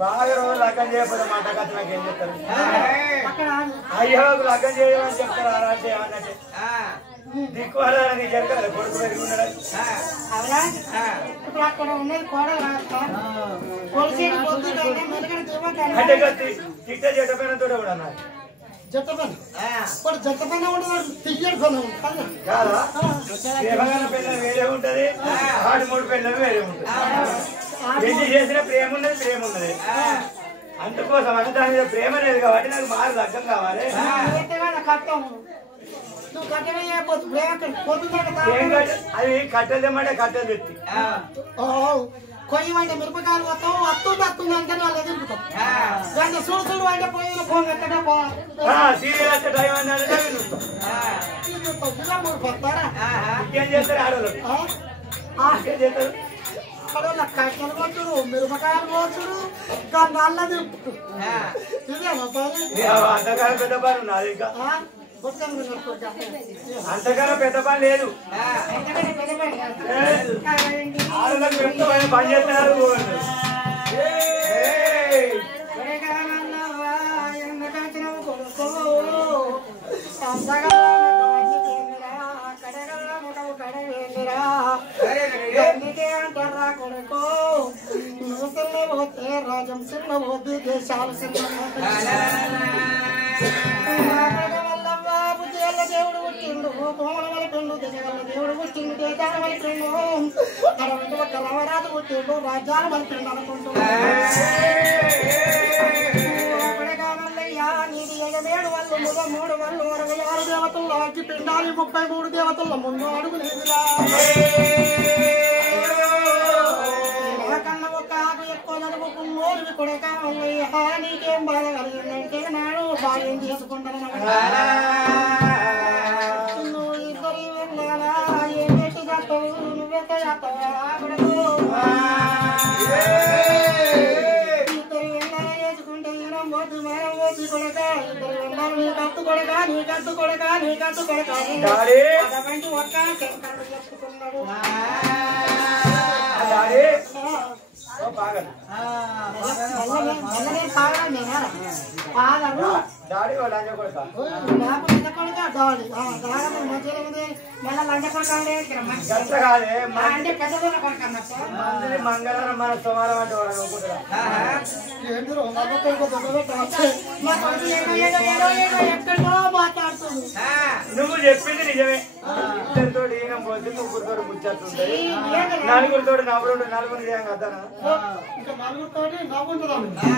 బాగా రోజులు లగ్గం చేయకపోతే మాట కథ నాకు ఏం చెప్తారు అయ్యో లగ్గం చేయమని చెప్తారు అంటే అన్నట్టు దిక్కు అలా చెప్తారు కొడుకు పెరిగి ఉన్నాడు అంటే తిట్ట చెట్టపైన తోట కూడా అన్నారు వేరే ఉంటది ఆడి మూడు పెళ్ళలు వేరే ఉంటది పెళ్లి చేసిన ప్రేమ ఉన్నది ప్రేమ ఉన్నది అందుకోసం అంటే దాని మీద ప్రేమ లేదు కాబట్టి నాకు మారు లగ్గం కావాలి అది కట్టెలు తెమ్మంటే కట్టెలు తెచ్చి కొయ్యి అంటే మిరపకాయలు పోతాం వస్తుంది వస్తుంది అంటే వాళ్ళు ఎదురుతాం దాంట్లో చూడు చూడు అంటే పోయి ఫోన్ పెట్టగా ఇంకేం చేస్తారు ఆడవాళ్ళు ఇంకేం చేస్తారు ఆడవాళ్ళ కట్టెలు పోతుడు మిరపకాయలు పోతుడు ఇంకా నల్ల దింపుడు అంతకాలం పెద్ద పని ఉన్నది ఇంకా అంతకన్నా పెద్ద పని లేదు ఆడలకు పెద్ద పని చేస్తున్నారు అంటారా కొడుకో నువ్వు సిల్ల పోతే రాజం సిల్ల పోతే దేశాలు సిల్ల దేవుడు పుట్టిండు కోమల వల్ల పెండు దశగల్ల దేవుడు పుట్టిండు దేశాల వల్ల పెండు అరవై ఒక్క రవరాజు పుట్టిండు రాజ్యాల వల్ల పెండు అనుకుంటున్నాయ్యా నీది 7 వల్లు 3 వల్లు 66 దేవతల్లో అగ్గి పిండాలి 33 దేవతల్లో ముందు అడుగు లేదురా కన్నా ఒక ఆకు ఎక్కువ నడుపుకు మోరువి కొడక నీకేం బాధ కలిగిందంటే నాడు భార్యం చేసుకుంటాను నువ్వు ఇద్దరు వెళ్ళాలా ఏం పెట్టి చేస్తావు నువ్వెంత చేస్తావా కొడుకు ఇద్దరు వెళ్ళాలా చేసుకుంటే ఈనం పోతు మేనం పోతు కొడక ఇద్దరు వెళ్ళాలి నీకత్తు కొడక నీకత్తు కొడక నీకత్తు కొడక అటువంటి ఒక్క శంకరుడు చెప్పుకున్నాడు డాడీ లంజ కొడక మంగళవారం మన సోమవారం అంటే నువ్వు చెప్పింది నిజమే ఇద్దరితో ఈయన పోతే ముగ్గురితో ముచ్చట్టుంటది నలుగురితో నవ్వుడు నలుగురు అద్దనా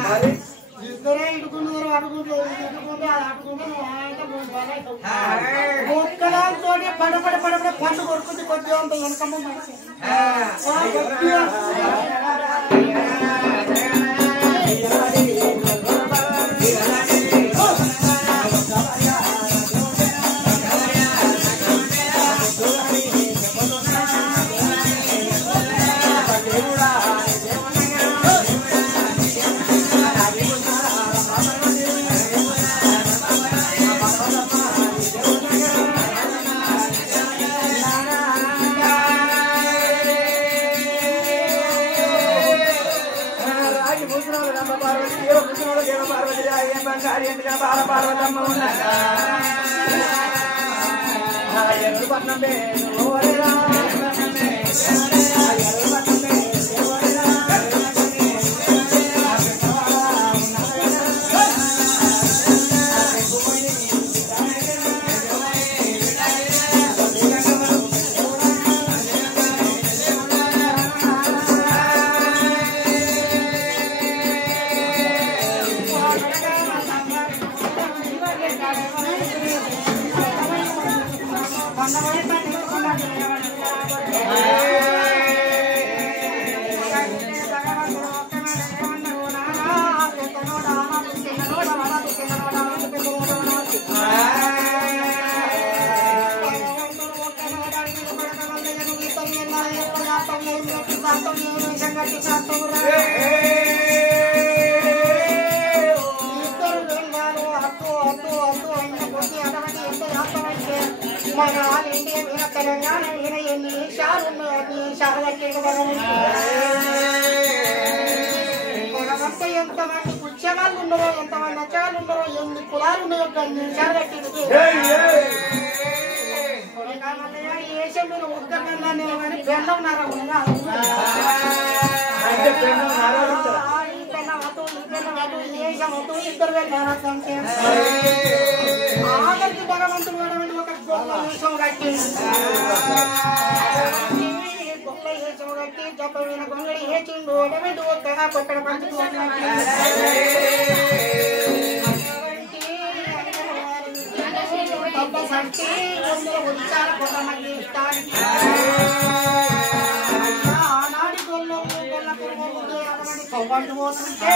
మరి ఇద్దరే ఇడుకున్నారు అడుగుంటారు ఇడుకుంటే అది అడుగుంటే ఒక్కదాంతో పడపడ పండు కొడుకుంటే కొద్దిగా అంత వెనకమ్మ మనిషి పార్వతమ్మ ఎంతమంది ఉద్యమాలు ఉన్నారో ఎంతమంది నచ్చాలు ఉన్నారో ఎన్ని కులాలు ఉన్నాయో వేసే మీరు ఉద్దరన్నా కానీ బెండ ఉన్నారా ఇద్దరు వెళ్ళారంటే ఆఖరికి భగవంతుడు ఒక గొప్ప వేషం కట్టి గొప్ప వేషం కట్టి చెప్పిన గొంగడి వేచిండు అటువంటి ఒక్కగా కొక్కడ పంచుతూ సంచి ఉచ్చార కొంతమంది ఇష్టానికి ఆనాడి గొల్ల అటువంటి కవ్వంటి పోతుంటే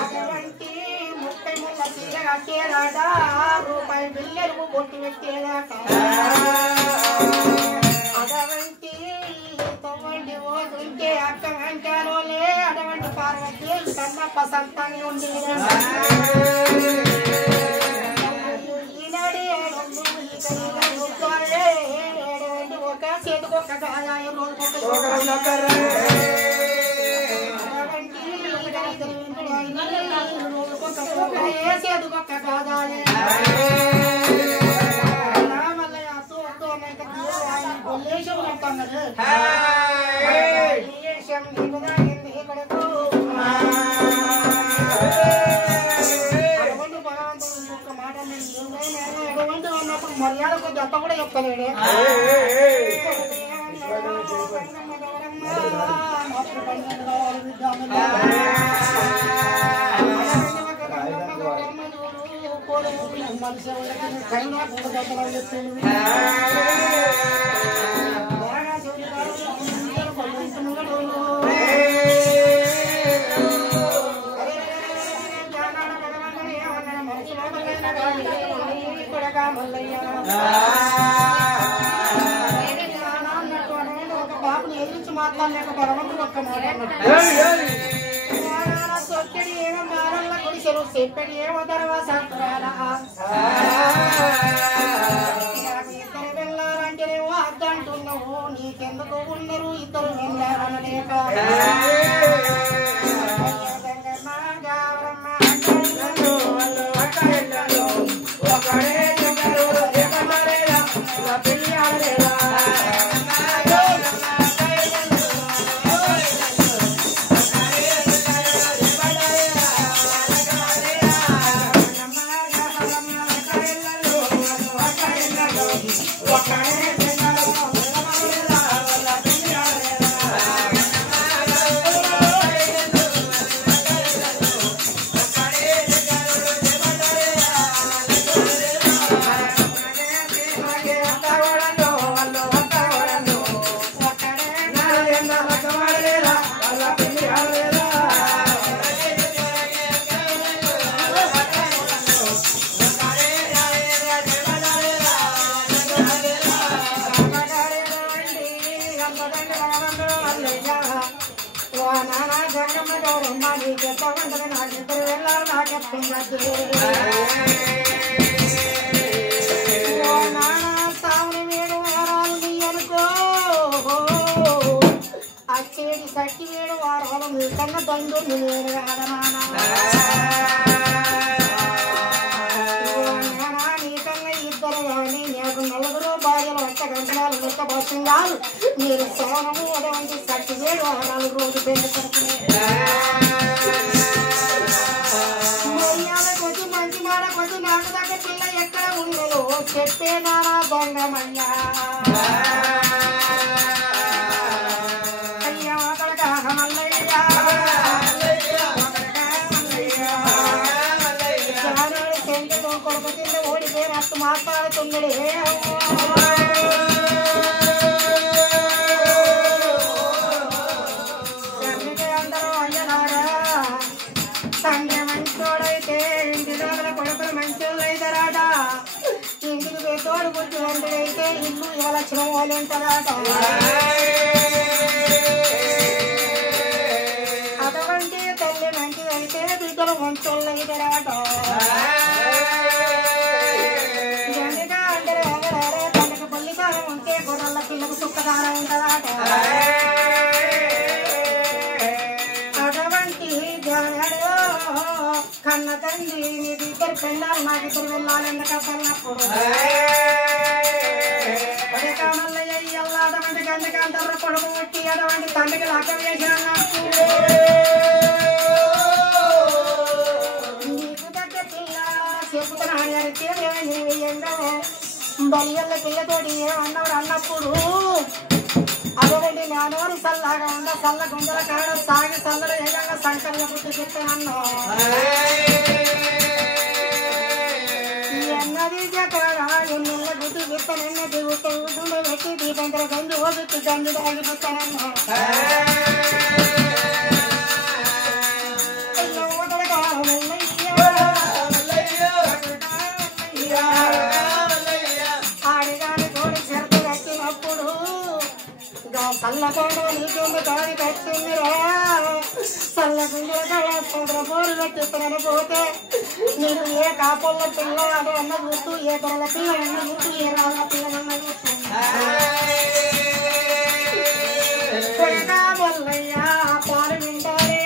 అటువంటి 30 ముళ్ళ చీర కట్టేదాట రూపాయి బిల్లెలకు కొట్టి పెట్టేదాట అటువంటి 90 పోతుంటే అక్క వెంటారోలే అటువంటి పార్వతి కన్నప్ప సంతాన్ని ఉంది ఒక చేతికి ఒక గాయ చేతికొక్క గాదాలే మళ్ళీ అత్తు అత్తు అన్నేషం అంటున్నది ఇక్కడకు భగవంతుడు ఒక్క మాట ఎటువంటి ఉన్నప్పుడు మర్యాద కొద్ది అత్త కూడా చెప్తలేడే ఒక బాబుని ఎదిరించి మాట్లాడలేక భగవంతుడు ఒక్క సొక్కడి ఏమో మారల్ల గుడిసెలు చెప్పడి ఏమో తర్వాత ఇద్దరు వెళ్ళారంటేనేమో అద్దంటున్నావు నీకెందుకు ఉన్నారు ఇద్దరు వెళ్ళారనలేక అచ్చేడి సట్టి వేడు వారాలు మీ కన్న దండు నేను నీకన్నా ఇద్దరు కానీ నాకు నలుగురు భార్యలు అంత గంటలు ముక్క బస్సుండాలు మీరు సోనము అటువంటి సట్టి వేడు 4 రోజులు పెళ్లి కొడుకునే మర్యాద కొద్ది మంచి మాట కొద్ది నాకు దగ్గర పిల్ల ఎక్కడ ఉండదు చెప్పేదారా దొంగమయ్యా అయ్యా అక్కడికా మల్లయ్యా కొడుకు కింద ఓడిపోయి రక్త మాట్లాడుతున్నాడు అందరూ అయ్యనారా తండ్రి మంచోడైతే ఇంటి దగ్గర కొడుకులు మంచోళ్ళు అవుతారాట ఇంటికి తోడు గుర్తు వంటైతే ఇల్లు ఇవ్వలక్షణం వాళ్ళు ఉంటారట అటువంటి తల్లి మంచిదైతే బిడ్డలు మంచోళ్ళు అవుతారాట తనకు పల్లికారం ఉంటే గొర్రెల పిల్లకు సుఖదానం ఉంటుందాట అటువంటి కన్న తండ్రి నీకు 2 పెళ్ళాలు నాకు 2 వెళ్ళాలి ఎందుకన్నప్పుడు మల్లయ్య అటువంటి గంటకి అంటారు కొడుకు వచ్చి అటువంటి తండ్రికి లాక వేసినట్టు నీకు తగ్గ పిల్ల చెబుతున్నా బలియల్ల పిల్లతోటి ఏమన్నవాడు అన్నప్పుడు అటువంటి నానోరు సల్లగా ఉండ సల్ల గుండెల కాడ సాగి సల్లలు ఏకంగా సంకల్న పుట్టి చెప్తానన్నా ఎన్నది కాడా ఎన్నెల్ల గుడ్డి విత్తనన్న దిగుతూ గుండె పెట్టి దీపంతర గంజి ఓపెట్టి గంజి తాగిపోతానన్నా ఆడిగాని తోడు చెరుకు కట్టినప్పుడు సల్లకొండ నీకు దాని కట్టిందిరా సల్లగుండె కళ బోరు కట్టిస్తానని పోతే నేను ఏ కాపుల పిల్ల అన్న గుర్తు ఏ గొర్రెల పిల్ల అన్న గుర్తు ఏ రాళ్ళ పిల్లలన్న గుర్తు మల్లయ్య పాలు వింటారే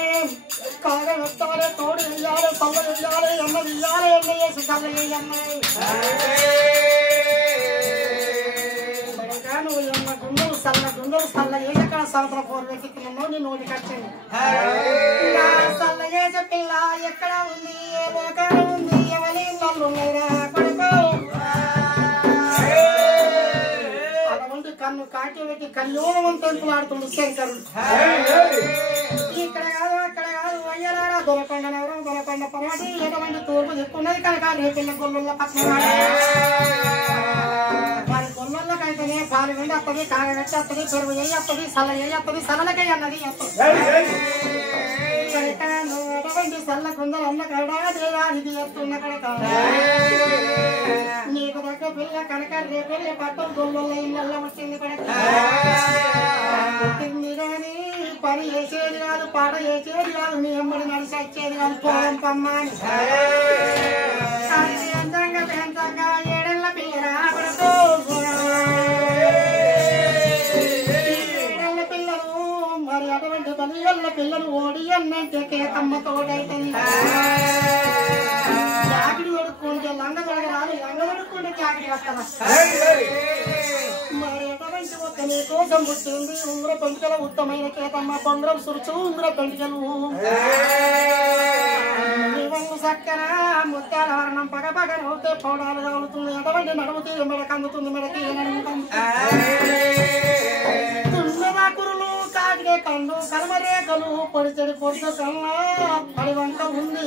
కాగ వస్తారే తోడు వెయ్యాలి సల్ల వెయ్యాలి ఎన్న వెయ్యాలి ఎన్న వేసి సల్ల వేయమ్మాయి నువ్వు ఎన్న గుండెలు సల్ల వేసక సంవత్సరం 4 వెతికినో నీ నోటి కట్టింది సల్ల వేసే పిల్ల ఎక్కడ ఉంది ఏ లోకాల ఉంది ఎవరి ఇళ్ళు ఉన్నాయిరా కొడుకో అటువంటి కన్ను కాకి పెట్టి కళ్యోగం తెంపులాడుతుంది శంకరుడు ఇక్కడ కాదు అక్కడ కాదు అయ్యలారా దొరకొండ పర్వటి ఎటువంటి తూర్పు చెప్పున్నది కనుక రేపిల్ల గొల్లుల పక్కన వారి గొల్లకైతేనే పాలు వెండి వస్తుంది కాగబెట్టి వస్తుంది పెరుగు వేయి వస్తుంది సల్ల వేయి వస్తుంది సల్లలకై అన్నది అటువంటి సల్ల కుందలు అన్న కడాది ఎత్తున్న కనుక నీకు దగ్గర పిల్ల కనుక రేపెళ్ళి పట్టం గొల్లుల ఇళ్ళ వచ్చింది కనుక పుట్టింది కానీ పని చేసేది కాదు పాట చేసేది కాదు మీ అమ్మడి నడిచి వచ్చేది కాదు పోలం పమ్మని అంతంగా పెంచంగా 7 ఏళ్ల పిల్లరా పిల్లలు మరి అటువంటి 10 ఏళ్ల పిల్లలు ఓడి అన్నంటే కేతమ్మ తోడైతుంది చాకిడి కొడుక్కుంటే లంగ తొడగరాదు లంగ కొడుక్కుంటే చాకిడి వస్తారా మరి ఎటువంటి ఒక్క నీ కోసం పుట్టింది ఉంగర పెంటికల ఉత్తమైన కేతమ్మ బొంగరం సురుచు ఉంగర పెంటికలు చక్కన ముత్యాల వర్ణం పగపగ నవ్వుతే పౌడాలు తగులుతుంది ఎటువంటి నడుముతీ మెడకు అందుతుంది మెడకి తుమ్మెద కురులు కాకిడే కండు కలమరేఖలు పొడిచెడి పొడుచు కన్నా అడివంక ఉంది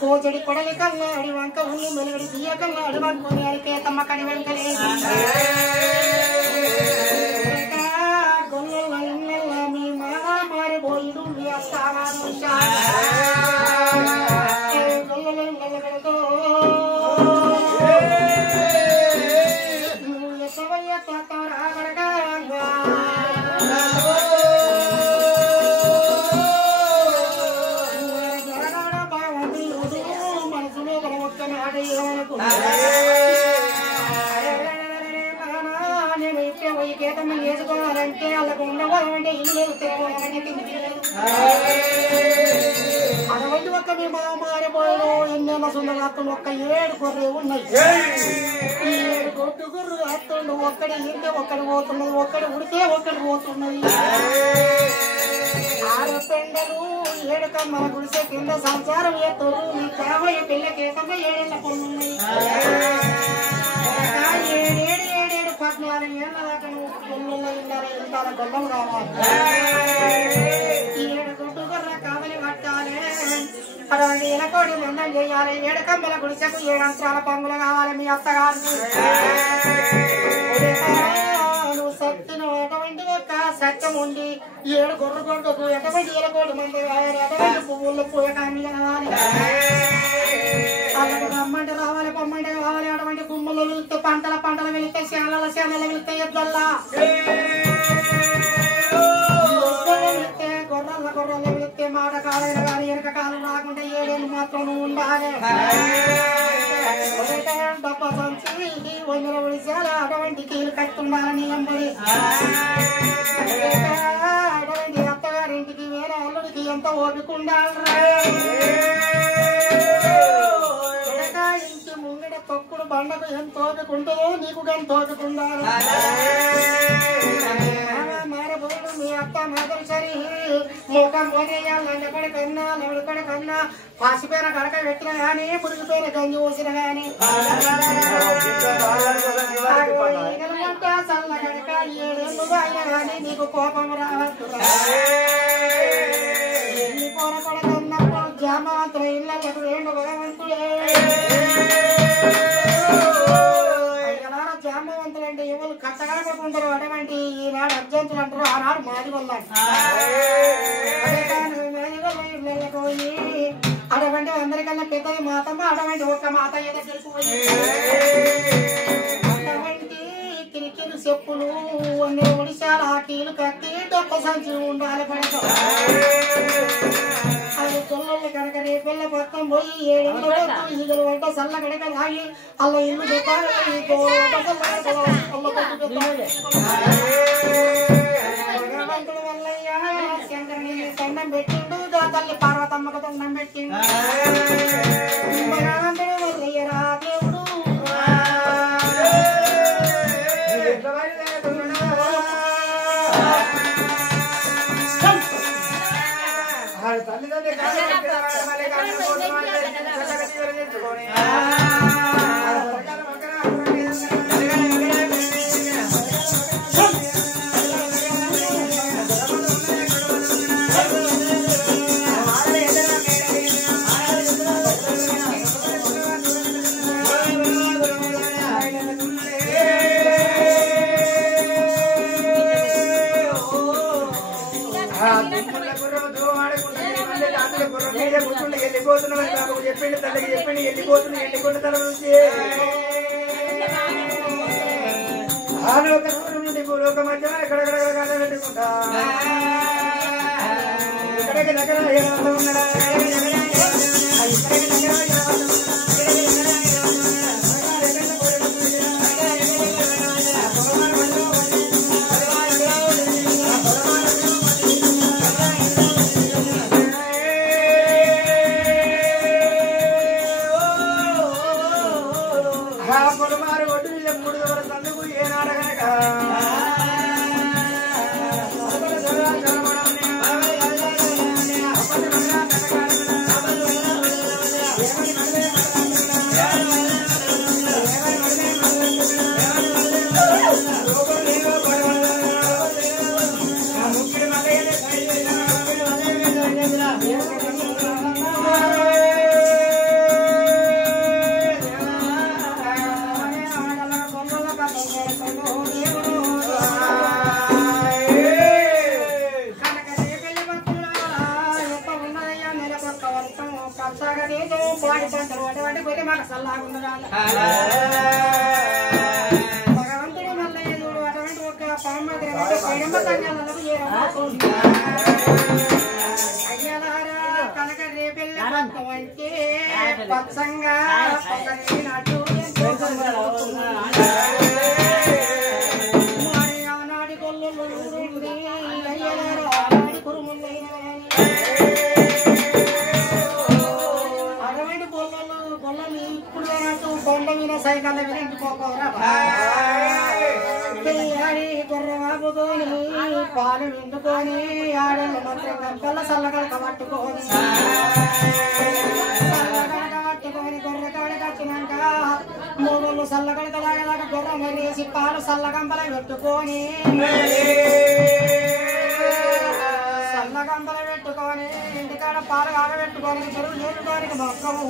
కోచడి కొడలి కన్నా అడివంక ఉంది మెలుగడి తీయ కన్నా అడివంకొని అడికేతమ్మ కడి వెంటలేదు గొల్ల ఇళ్ళ మీ మామ మారిపోయిడు మీ అస్తాను చేసుకోవాలంటే వాళ్ళకు ఉండవాలంటే ఇల్లు అటువంటి ఒక్క మీ మారిపోయారు ఎన్నెన్న సుందరత్తులు ఒక్క 7 గొర్రె ఉన్నాయి 7 గొర్రె గుడ్డు గుర్రు వేస్తుండు ఒక్కడి ఇంటే ఒక్కడి పోతున్నది ఒక్కడి ఉడితే ఒక్కడి పోతున్నది ఆరు పెండలు ఏడు కమ్మల గుడిసె కింద సంసారం ఎత్తుడు నీ కావయ్య పిల్లకేకమ్మ ఏడేళ్ళ పొన్నున్నాయి ఏడేడు 14 ఏళ్ళ దాకా నువ్వు పొన్నుల్లో ఇల్లారా వెళ్తారా గొల్లం కావాలి 7 గుడ్డు గుర్ర కావలి పట్టాలి 10 కోడి మందం చేయాలి 7 కమ్మల గుడిసెకు 7 అంతరాల పంగులు కావాలి మీ అత్తగారికి నువ్వు సత్యను ఎటువంటి ఒక సత్యం ఉంది 7 గొర్రె కొడుకు ఎటువంటి 7 కోడి మంది కావాలి ఎటువంటి పువ్వులు పూయకాన్ని కావాలి అలాగే రమ్మంటే రావాలి పొమ్మంటే కావాలి అటువంటి గుమ్మలు వెళ్తే పంటలు వెళితే శాలలు వెళితే ఎద్దల్లా వెళితే గొర్రెలు వెళితే మాట కాలైన కానీ వెనక కాలం రాకుండా 7 ఏళ్ళు మాత్రం నువ్వు ఉండాలి డబ్బా సంచి వందల ఒడిశాల అటువంటి కీలు కట్టుండాలని ఎంబడి అటువంటి అత్తగారింటికి వేరే అల్లుడికి ఎంత ఓపిక ఉండాలి ఇంటి ముంగడ తొక్కుడు బండకు ఎంత ఓపిక ఉంటుందో నీకు కానీ ఓపిక ఉండాలి మారబోడు మీ అత్త మాత్రం సరి ముఖం పోనేయాలి కన్నా లెవడికడ కన్నా పాసిపోయిన గడక పెట్టిన కానీ మురిగిపోయిన గంజి పోసిన కానీ చల్ల గడక 7 ఏళ్ళు అయినా కానీ నీకు కోపం రావద్దు ఎన్ని కోరకొడకన్నప్పుడు జామవంతుల ఇళ్ళకు 2 భగవంతుడే జామవంతులు అంటే ఎవరు కట్టగలకుంటారు అటువంటి ఈనాడు అర్జెంటులు అంటారు ఆనాడు మాదిగొల్లాడు పోయి అటువంటి అందరికన్నా పెద్దది మాతమ్మ అటువంటి ఒక్క మాత ఏదో తెలిసిపోయి అటువంటి కిరికిరి చెప్పులు అన్ని ఒడిశాల కీలు కత్తి డొక్క సంచి ఉండాలి పడక అది తొల్లలు కనుక రేపెళ్ళ పక్కన పోయి 7 ఈగలు వంట సల్ల కనుక తాగి అల్ల ఇల్లు పెట్టాలి భగవంతుడు వల్లయ్య శంకరుని దండం పెట్టిండు తల్లి పార్వతమ్మకు దండం పెట్టిండు భగవంతుడు వల్లయ్య రా దేవుడు చెప్పింది తల్లికి చెప్పింది వెళ్ళిపోతుంది ఎండికొండ తల నుంచి ఆ లోక దూరం నుండి భూలోక మధ్య ఎక్కడెక్కడ పెట్టుకుంటా ఇక్కడికి దగ్గర ఉన్నాడా పొలమారు ఒడ్డు 3 దూర సందుకు ఏనాడగనక భగవంతుడు మల్లయ్య చూడు అటువంటి ఒక అయ్యలారా కనక రేపెళ్ళ అంటే పచ్చంగా పచ్చనట్టు ఆనాడి కొల్లు అయ్యలారా ఆనాడి కురుములైన అటువంటి గొల్లలు ఇప్పుడు కొండ మీద సైకిల్ వినింటిపోకోరా ఆనాడి గుర్రమాపుకొని పాలు నిండుకొని ఆడళ్ళు మాత్రం గంపల సల్లగడక పట్టుకొని గొర్రెకాడికి వచ్చినాక మూడు సల్లగడక తాగేదాకా గుర్రం వెళ్ళేసి పాలు సల్లగంపల పెట్టుకొని సల్లగంపల పెట్టుకొని ఇంటికాడ పాలు కాగబెట్టుకొని చెరువు చేరుకోనికి మొక్కము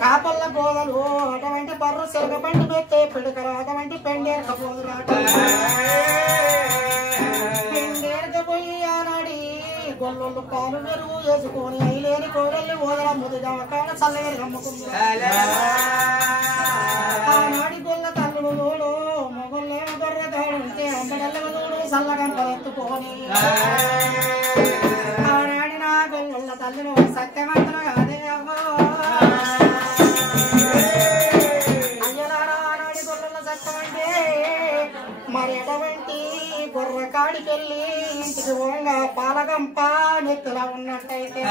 కాపల్ల గోదలు అటువంటి బర్రు సెరగబండి పెట్టే పిడుకలు అటువంటి పెండేరక పోదురాట పెండేరకపోయి ఆనాడి గొల్లొళ్ళు పాలు మెరుగు వేసుకొని అయిలేని కోడల్ని ఓదల ముదిగా కాడ చల్లగా నమ్ముకుంది ఆనాడి గొల్ల తల్లుడు లోడు మొగళ్ళేమో గొర్రె తాడుంటే అంబడల్లెవదోడు చల్లగంపలెత్తుకొని ఆనాడి నా గొల్ల తల్లుడు సత్యవంతులు కాదే అమ్మో మరి ఎటువంటి గుర్రకాడికెళ్ళి ఇంటికి పోగా పాలగంప నెత్తులా ఉన్నట్టయితే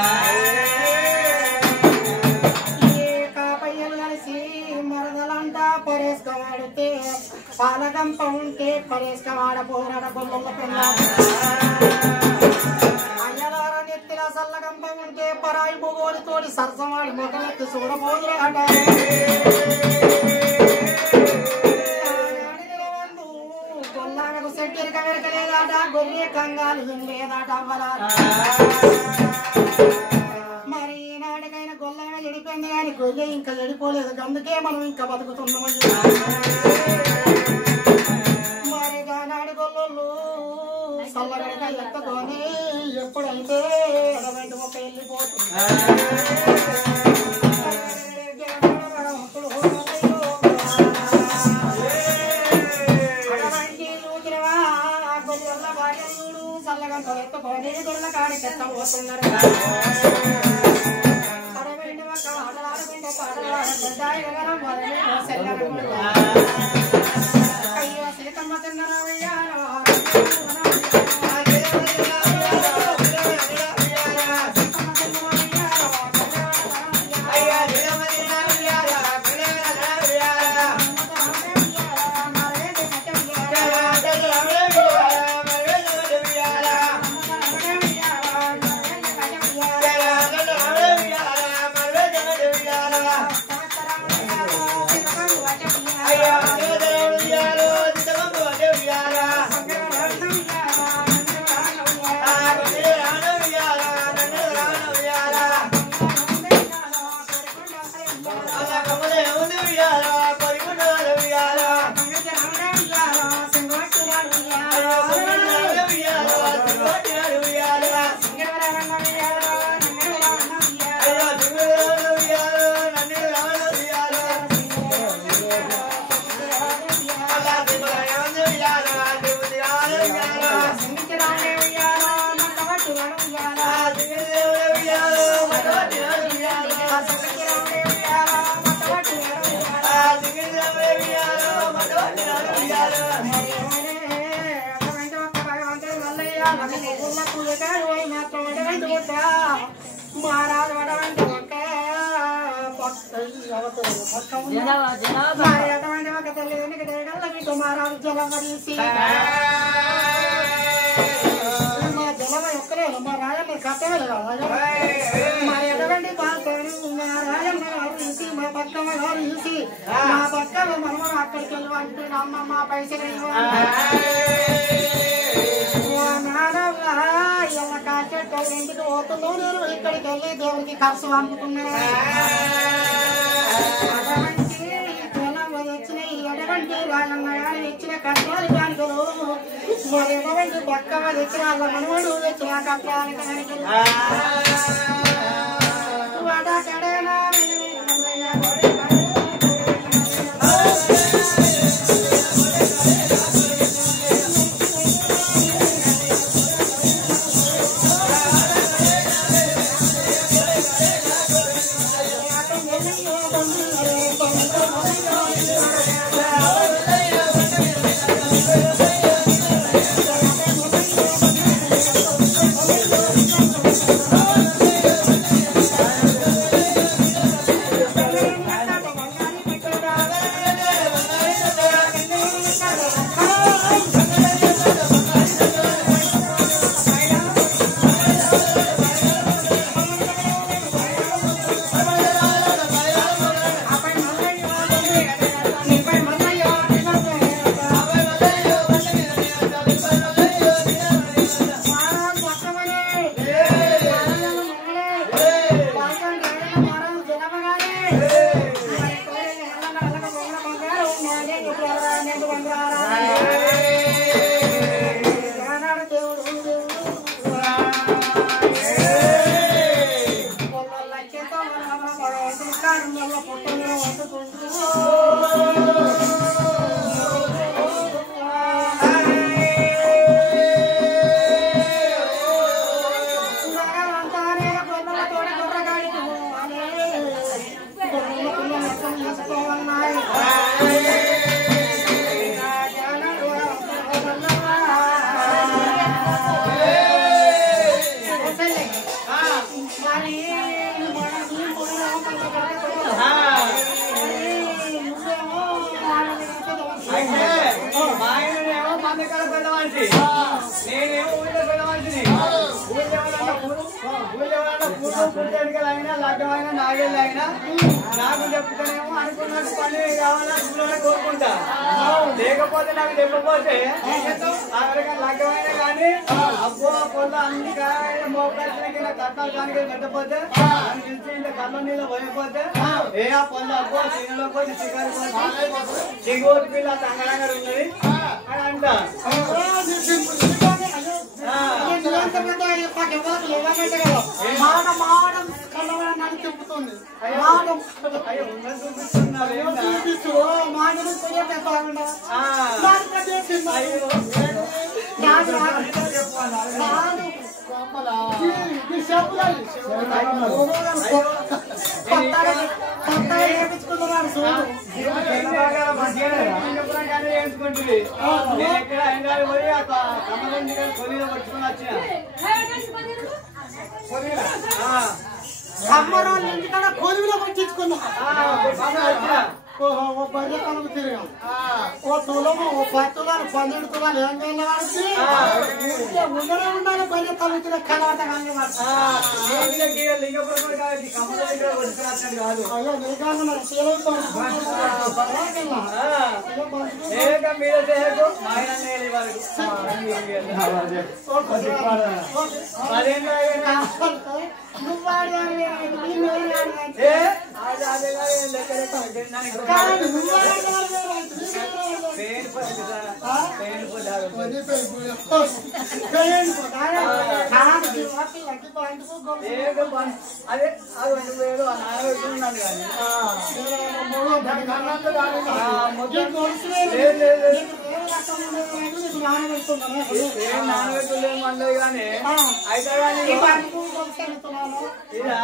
ఏ కాపయ్యలు కలిసి మరదలంతా పరేసుకోవాడితే పాలగంప ఉంటే పరేసుకోవాడపోరాడ గొల్ల పిల్ల అయ్యలార నెత్తిలా సల్లగంప ఉంటే పరాయి బొగోడితోటి సరసవాడి మొదలెత్తి చూడబోదురాట సెట్టిరిక వెరకలేదాట గొర్రె కంగాలు లేదాట మరి ఈనాటికైనా గొల్లైనా చెడిపోయింది కానీ గొర్రె ఇంకా చెడిపోలేదు అందుకే మనం ఇంకా బతుకుతున్నాం మరి నాడి గొల్లలు చల్లగడగా ఎత్తుకొని ఎప్పుడైతే అటువంటి ఒక వెళ్ళిపోతుంది ఎత్తుకొని గొల్ల కాడికి ఎత్తబోతున్నారు అడవిండి ఒక ఆటలాడుకుంటే అయ్యో సీతమ్మ తిన్నరవయ్యా महाराज महाराज जलमरीसी जलम ఒక్కరే మా రాజన్న కట్టేది మరి ఎటువంటి పాత్రలు మా రాజన్న గారు చూసి మా పక్కన గారు చూసి మా పక్కన మనం అక్కడికి వెళ్ళి అంటే అమ్మమ్మ పైసలు ఇలా కాచేట ఇంటికి పోతున్నావు నేను ఇక్కడికి వెళ్ళి దేవుడికి ఖర్చు పంపుకున్నాను ఎటువంటి రాజన్న గారు ఇచ్చిన కష్టాలు కానుకలు మరి ఎటువంటి పక్క తెచ్చిన వాళ్ళ మనవాడు తెచ్చిన కష్టాలు కానుకలు వాడకడేనా పన్నెండు వందరారా దేవుడు పుట్టలో వండుకుంటూ నేనేమో ఊళ్ళో పెద్దవాళ్ళని అయినా లగ్గమైనా నాగేళ్ళైనా నాకు చెప్తానేమో అనుకున్నట్టు పని కావాలా ఊళ్ళో కోరుకుంటా లేకపోతే నాకు చెప్పకపోతే లగ్గమైనా కానీ అబ్బో పొల్ల అన్ని మోకాల్సిన కట్టాలు కానీ పెట్టకపోతే అని తెలిసి ఇంత కళ్ళ నీళ్ళు పోయిపోతే ఏ ఆ పొల్ల అబ్బో చిన్నలో పోయి చికెన్ చిగోటి పిల్ల సంగరంగా ఉన్నది అని అంట చెప్తుంది వేయించుకుంటుంది నేను ఎక్కడ హైదరాబాద్ పోయి కొలీలో పట్టుకుని వచ్చిన అమ్మరాలు ఇంటికాడ కొలువులో పట్టించుకున్నా ఓ బర్రె కనుక తిరిగాం ఓ తులము ఓ 10 తులాలు 12 తులాలు ఏం వెళ్ళవాడికి ఉండనే ఉండాలి బర్రె తలుచుల కలవట కానీ అయ్యో నీకన్నా అదే అది 2000 నానబెట్టుకున్నాను కానీ నానబెట్టులేము అన్నది కానీ అయితే కానీ ఇలా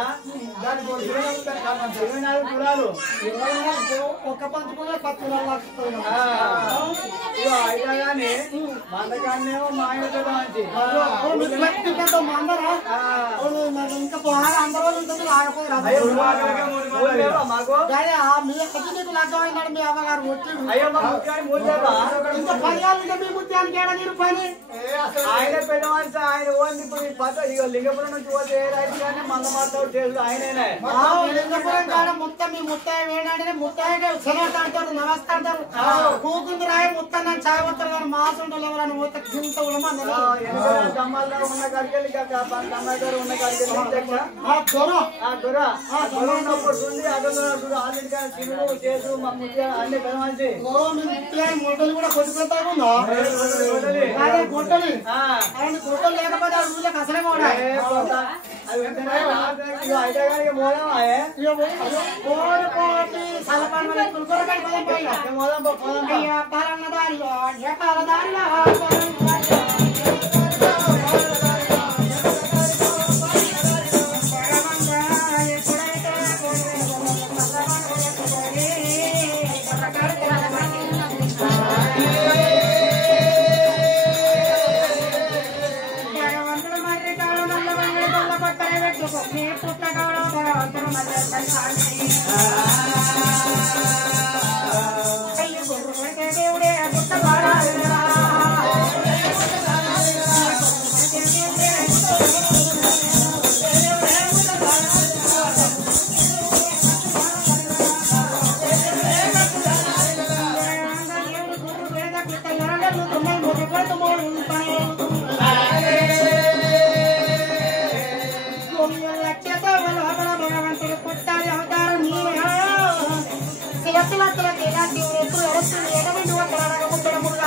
దానికి 24 కులాలు ఒక పంచుకునే 10 తులాలు అయితే కానీ మందకాన్నేమో మాయతో మంచి మందరా ఇంకా పోవాలి అందరూ ఉంటుంది రాకపోతే మీకు లగ్గమైనాడు మీ అమ్మగారు ఇంకా 10 ఏళ్ళు మీ ముత్యానికి ఏడా మీరు పని ఆయన పెద్ద మనిషి ఆయన ఓన్లీ ఇప్పుడు లింగపురం నుంచి పోతే రైతు కానీ మంద మాట్లాడు చేసు ఆయననే లింగపురం కాడ మొత్తం మీ ముత్తాయి వేయడానికి ముత్తాయి శనగ అంటారు నమస్తే అంటారు కూకుంది రాయి మొత్తం నన్ను చాగొత్తారు కానీ మాసుండలు ఎవరైనా పోతే గింత దమ్మాల్లో ఉన్న కడికెళ్ళి దమ్మాయిదారు ఉన్న కడికెళ్ళి దొర ఉన్నప్పుడు అదొక ఆల్రెడీ కానీ తిరుగు చేసు మా ముత్య అన్ని పెద్ద మనిషి మొట్టలు కూడా కొట్టుకుంటా గుట్టలు లేకపోతే ఆ ఊళ్ళకి అసలే కూడా పాలన్నదారిలో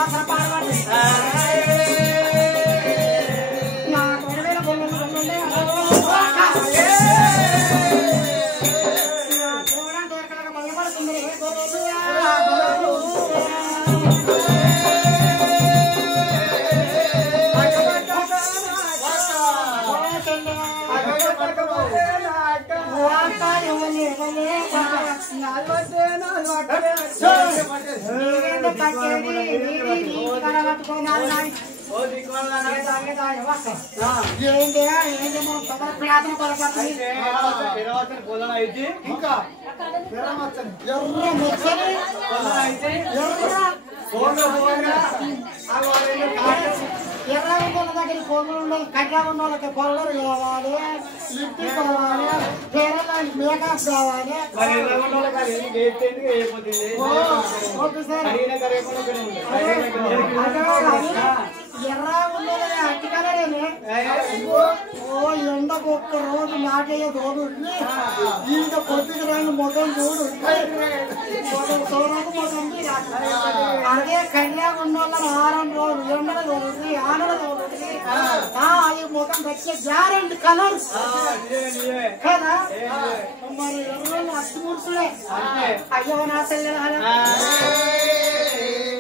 కాసర పాడబడి నా కొడవేల గొల్లలు గొల్లుండే చూడండి దొరకలేక భయపడుతుంది ఇంకా ఎర్ర ఉన్న దగ్గర పొగలు ఉండదు కట్ట ఉన్న వాళ్ళకి పొగలు కావాలి లిఫ్ట్ కావాలి కేరళ మేకప్ కావాలి ఓకే సార్ ఎర్ర ఉన్నది అట్టి కలరేనే ఓ ఎండకు ఒక్క రోజు నాటయ్య తోడు ఇంత పొద్దుకు రాని మొదలు చూడు సోనకు మొదలు అదే కన్యాగా ఉన్న వాళ్ళని 6 రోజులు ఎండలు తోడుతుంది ఆనలు తోడుతుంది అది ముఖం వచ్చే గ్యారెంటీ కలర్ కదా మరి ఎర్రలు అట్టి ముడుచులే అయ్యో నా సెల్లెల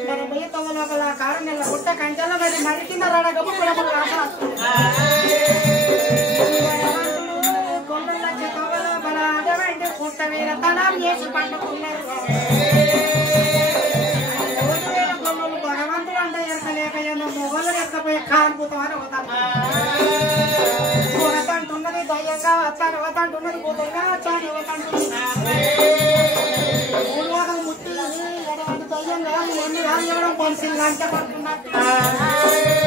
మన మిగతా లోపల కారం నెల గుట్ట కంచెల్లో మరి నరికింద రాడగమ్మ కూడా కొండల చెక్కల బల అడవంటే పుట్ట వేల తనం చేసి పండుకున్నారు గొల్లలు భగవంతుడు అంటే ఎరకలేక మొగలు ఎక్కపోయి కానుకుతామని వతంటున్నది దయ్యంగా వచ్చాను వతంటున్నది భూతంగా వచ్చాను వతంటున్నది ముట్టి దయ్యంగా ఎన్ని రాని ఇవ్వడం పరిశీలన అంటే పడుతున్నట్టు